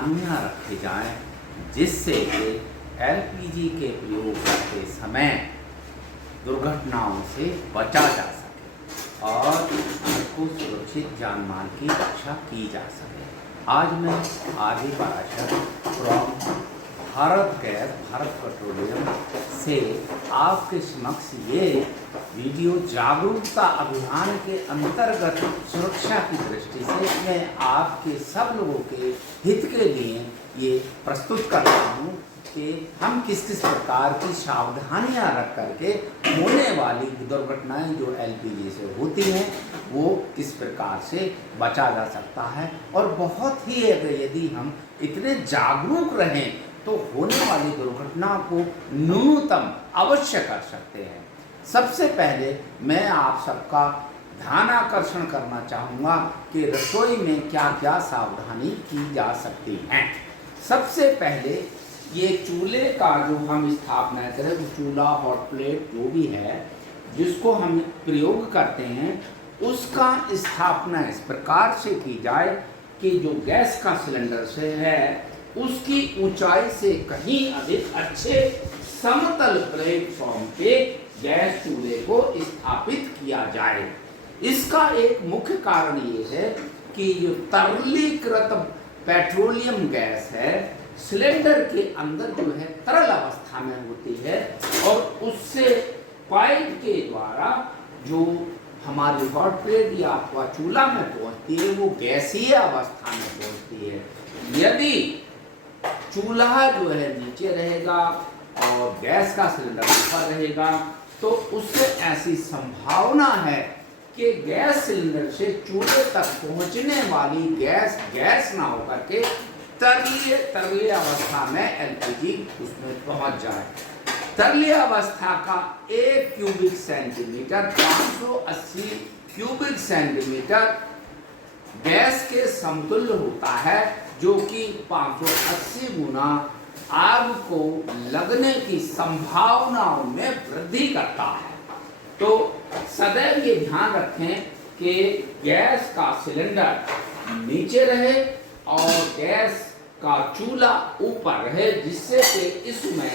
सावधानियां रखी जाएं जिससे कि एलपीजी के प्रयोग करते समय दुर्घटनाओं से बचा जा सके और घर को सुरक्षित जान माल की रक्षा की जा सके। आज मैं आगे Parashar from Bharat gas Bharat petroleum से आपके समक्ष ये वीडियो जागरूकता अभियान के अंतर्गत सुरक्षा की दृष्टि से मैं आपके सब लोगों के हित के लिए ये प्रस्तुत करता हूँ कि हम किस किस प्रकार की सावधानियां रख करके होने वाली दुर्घटनाएं जो एलपीजी से होती हैं वो किस प्रकार से बचा जा सकता है। और बहुत ही यदि हम इतने जागरूक रहें तो होने वाली दुर्घटना को न्यूनतम अवश्य कर सकते हैं। सबसे पहले मैं आप सबका ध्यान आकर्षण करना चाहूँगा कि रसोई में क्या क्या सावधानी की जा सकती है। सबसे पहले ये चूल्हे का जो हम स्थापना करें, तो चूल्हा हॉट प्लेट जो भी है जिसको हम प्रयोग करते हैं उसका स्थापना इस प्रकार से की जाए कि जो गैस का सिलेंडर से है उसकी ऊंचाई से कहीं अधिक अच्छे समतल प्लेटफॉर्म पे गैस चूल्हे को स्थापित किया जाए। इसका एक मुख्य कारण ये है कि जो तरलीकृत पेट्रोलियम गैस है सिलेंडर के अंदर जो है तरल अवस्था में होती है और उससे पाइप के द्वारा जो हमारी हॉट प्लेट या अथवा चूल्हा में पहुंचती है वो गैसीय अवस्था में पहुंचती है। यदि चूल्हा जो है नीचे रहेगा और गैस का सिलेंडर ऊपर रहेगा तो उससे ऐसी संभावना है कि गैस सिलेंडर से चूल्हे तक पहुंचने वाली गैस ना होकर के तरलीय अवस्था में एलपीजी उसमें पहुंच जाए। तरलीय अवस्था का 1 cubic centimetre 580 cubic centimetre gas के समतुल्य होता है, जो कि 580 गुना आग को लगने की संभावनाओं में वृद्धि करता है। तो सदैव ये ध्यान रखें कि गैस का सिलेंडर नीचे रहे और गैस का चूल्हा ऊपर रहे, जिससे कि इसमें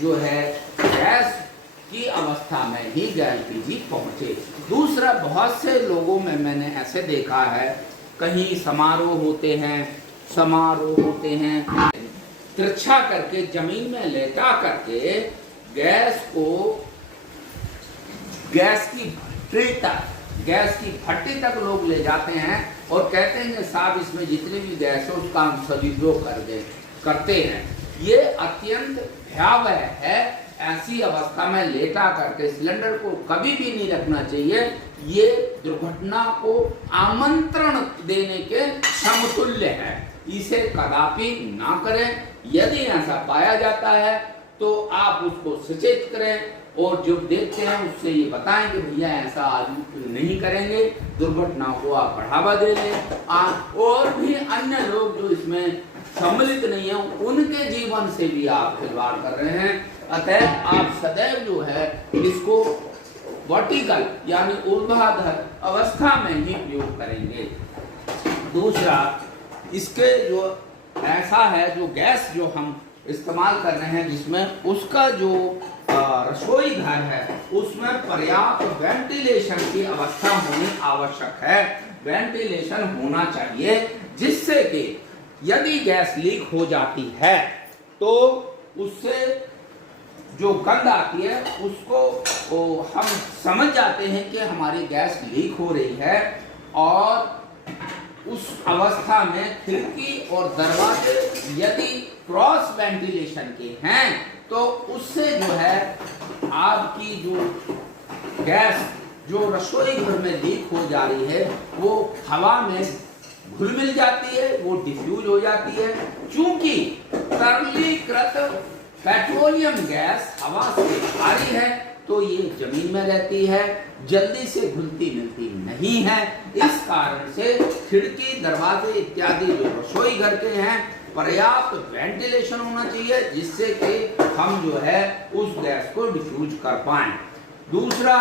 जो है गैस की अवस्था में ही एलपीजी पहुंचे। दूसरा, बहुत से लोगों में मैंने ऐसे देखा है, कहीं समारोह होते हैं तिरछा करके जमीन में लेटा करके गैस की भट्टी तक लोग ले जाते हैं और कहते हैं कि साहब इसमें जितनी भी गैस है उसका हम सदुपयोग करते हैं। ये अत्यंत भयावह है। ऐसी अवस्था में लेटा करके सिलेंडर को कभी भी नहीं रखना चाहिए। ये दुर्घटना को आमंत्रण देने के समतुल्य है, इसे कदापि ना करें। यदि ऐसा पाया जाता है तो आप उसको सचेत करें और जो देखते हैं उससे ये बताएं कि भैया ऐसा आदमी नहीं करेंगे, दुर्घटनाओं को आप बढ़ावा दे लें। और भी अन्य लोग जो इसमें सम्मिलित नहीं है उनके जीवन से भी आप खिलवाड़ कर रहे हैं। अतः आप सदैव जो है इसको वर्टिकल यानी ऊर्ध्वाधर अवस्था में ही प्रयोग करेंगे। दूसरा, इसके जो ऐसा है जो गैस जो हम इस्तेमाल कर रहे हैं जिसमें उसका जो रसोई घर है उसमें पर्याप्त वेंटिलेशन की अवस्था होनी आवश्यक है। वेंटिलेशन होना चाहिए जिससे कि यदि गैस लीक हो जाती है तो उससे जो गंध आती है उसको हम समझ जाते हैं कि हमारी गैस लीक हो रही है। और उस अवस्था में खिड़की और दरवाजे यदि क्रॉस वेंटिलेशन के हैं तो उससे जो है आपकी जो गैस जो रसोई घर में लीक हो जा रही है वो हवा में घुल मिल जाती है, वो डिफ्यूज हो जाती है। क्योंकि तरलीकृत पेट्रोलियम गैस हवा से भारी है तो ये जमीन में रहती है, जल्दी से घुलती मिलती नहीं है। इस कारण से खिड़की दरवाजे इत्यादि जो रसोई घर के हैं पर्याप्त वेंटिलेशन होना चाहिए जिससे कि हम जो है उस गैस को डिफ्यूज कर पाएं। दूसरा,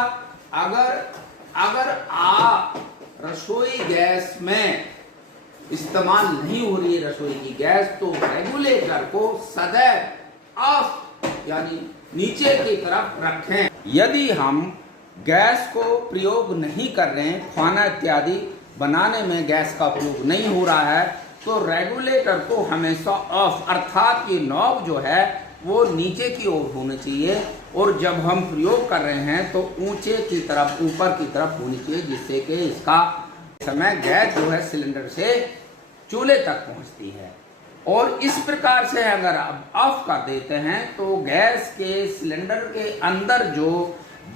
अगर आप रसोई गैस में इस्तेमाल नहीं हो रही है रसोई की गैस, तो रेगुलेटर को सदैव ऑफ यानी नीचे की तरफ रखें। यदि हम गैस को प्रयोग नहीं कर रहे हैं, खाना इत्यादि बनाने में गैस का प्रयोग नहीं हो रहा है, तो रेगुलेटर को हमेशा ऑफ अर्थात ये नॉब जो है वो नीचे की ओर होनी चाहिए, और जब हम प्रयोग कर रहे हैं तो ऊंचे की तरफ, ऊपर की तरफ होनी चाहिए, जिससे कि इसका समय गैस जो है सिलेंडर से चूल्हे तक पहुंचती है। और इस प्रकार से अगर आप ऑफ कर देते हैं तो गैस के सिलेंडर के अंदर जो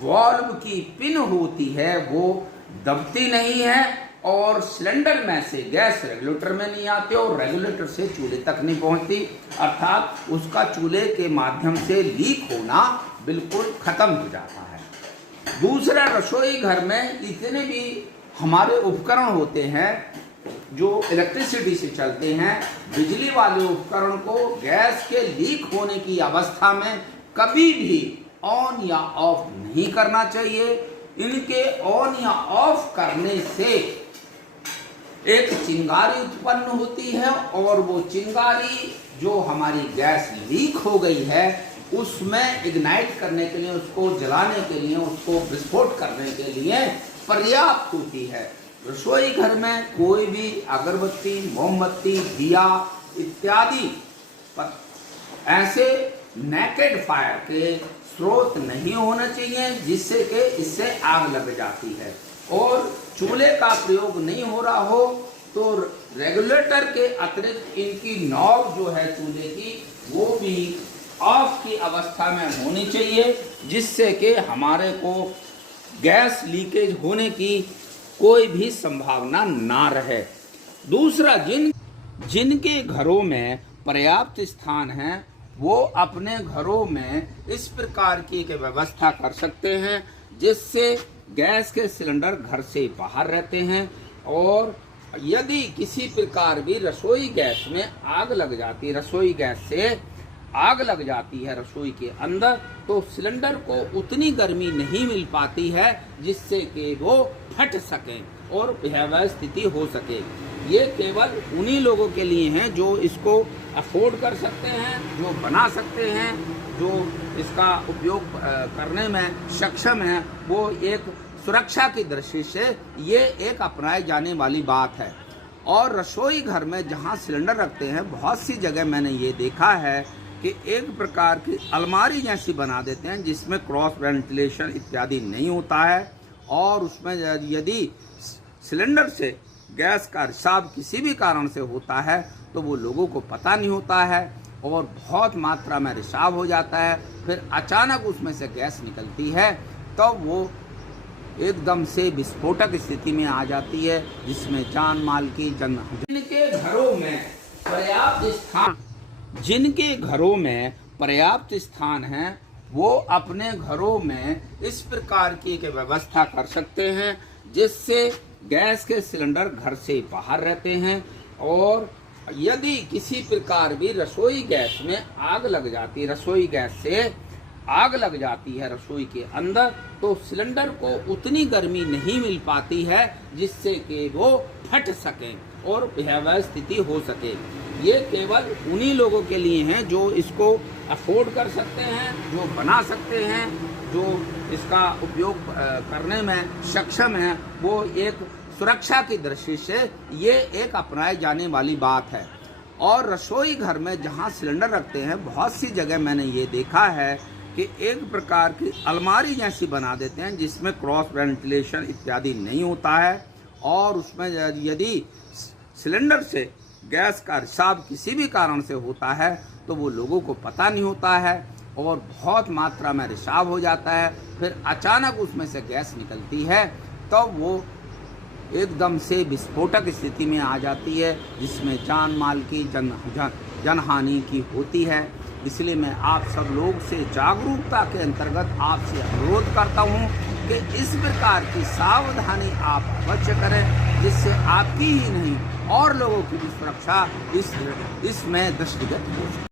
वाल्व की पिन होती है वो दबती नहीं है, और सिलेंडर में से गैस रेगुलेटर में नहीं आती और रेगुलेटर से चूल्हे तक नहीं पहुंचती, अर्थात उसका चूल्हे के माध्यम से लीक होना बिल्कुल खत्म हो जाता है। दूसरा, रसोई घर में इतने भी हमारे उपकरण होते हैं जो इलेक्ट्रिसिटी से चलते हैं, बिजली वाले उपकरण को गैस के लीक होने की अवस्था में कभी भी ऑन या ऑफ नहीं करना चाहिए। इनके ऑन या ऑफ करने से एक चिंगारी उत्पन्न होती है, और वो चिंगारी जो हमारी गैस लीक हो गई है उसमें इग्नाइट करने के लिए, उसको जलाने के लिए, उसको विस्फोट करने के लिए पर्याप्त होती है। रसोई घर में कोई भी अगरबत्ती, मोमबत्ती, दिया इत्यादि ऐसे नेकेड फायर के स्रोत नहीं होना चाहिए, जिससे कि इससे आग लग जाती है। और चूल्हे का प्रयोग नहीं हो रहा हो तो रेगुलेटर के अतिरिक्त इनकी नॉब जो है चूल्हे की वो भी ऑफ की अवस्था में होनी चाहिए, जिससे कि हमारे को गैस लीकेज होने की कोई भी संभावना ना रहे। दूसरा, जिनके घरों में पर्याप्त स्थान है वो अपने घरों में इस प्रकार की एक व्यवस्था कर सकते हैं जिससे गैस के सिलेंडर घर से बाहर रहते हैं, और यदि किसी प्रकार भी रसोई गैस में आग लग जाती है, रसोई गैस से आग लग जाती है रसोई के अंदर, तो सिलेंडर को उतनी गर्मी नहीं मिल पाती है जिससे कि वो फट सके और भयावह स्थिति हो सके। ये केवल उन्हीं लोगों के लिए हैं जो इसको अफोर्ड कर सकते हैं, जो बना सकते हैं, जो इसका उपयोग करने में सक्षम है। वो एक सुरक्षा की दृष्टि से ये एक अपनाए जाने वाली बात है। और रसोई घर में जहाँ सिलेंडर रखते हैं, बहुत सी जगह मैंने ये देखा है कि एक प्रकार की अलमारी जैसी बना देते हैं जिसमें क्रॉस वेंटिलेशन इत्यादि नहीं होता है, और उसमें यदि सिलेंडर से गैस का रिसाव किसी भी कारण से होता है तो वो लोगों को पता नहीं होता है और बहुत मात्रा में रिसाव हो जाता है। फिर अचानक उसमें से गैस निकलती है तो वो एकदम से विस्फोटक स्थिति में आ जाती है, जिसमें जान माल की जिनके घरों में पर्याप्त स्थान है वो अपने घरों में इस प्रकार की एक व्यवस्था कर सकते हैं जिससे गैस के सिलेंडर घर से बाहर रहते हैं, और यदि किसी प्रकार भी रसोई गैस में आग लग जाती है, रसोई गैस से आग लग जाती है रसोई के अंदर, तो सिलेंडर को उतनी गर्मी नहीं मिल पाती है जिससे कि वो फट सके और भयावह स्थिति हो सके। ये केवल उन्हीं लोगों के लिए हैं जो इसको अफोर्ड कर सकते हैं, जो बना सकते हैं, जो इसका उपयोग करने में सक्षम है। वो एक सुरक्षा की दृष्टि से ये एक अपनाए जाने वाली बात है। और रसोई घर में जहाँ सिलेंडर रखते हैं, बहुत सी जगह मैंने ये देखा है कि एक प्रकार की अलमारी जैसी बना देते हैं जिसमें क्रॉस वेंटिलेशन इत्यादि नहीं होता है, और उसमें यदि सिलेंडर से गैस का रिसाव किसी भी कारण से होता है तो वो लोगों को पता नहीं होता है और बहुत मात्रा में रिसाव हो जाता है। फिर अचानक उसमें से गैस निकलती है तो वो एकदम से विस्फोटक स्थिति में आ जाती है, जिसमें जान माल की जनहानि की होती है। इसलिए मैं आप सब लोग से जागरूकता के अंतर्गत आपसे अनुरोध करता हूँ कि इस प्रकार की सावधानी आप अवश्य करें, जिससे आपकी ही नहीं और लोगों की भी सुरक्षा इसमें दृष्टिगत हो सके।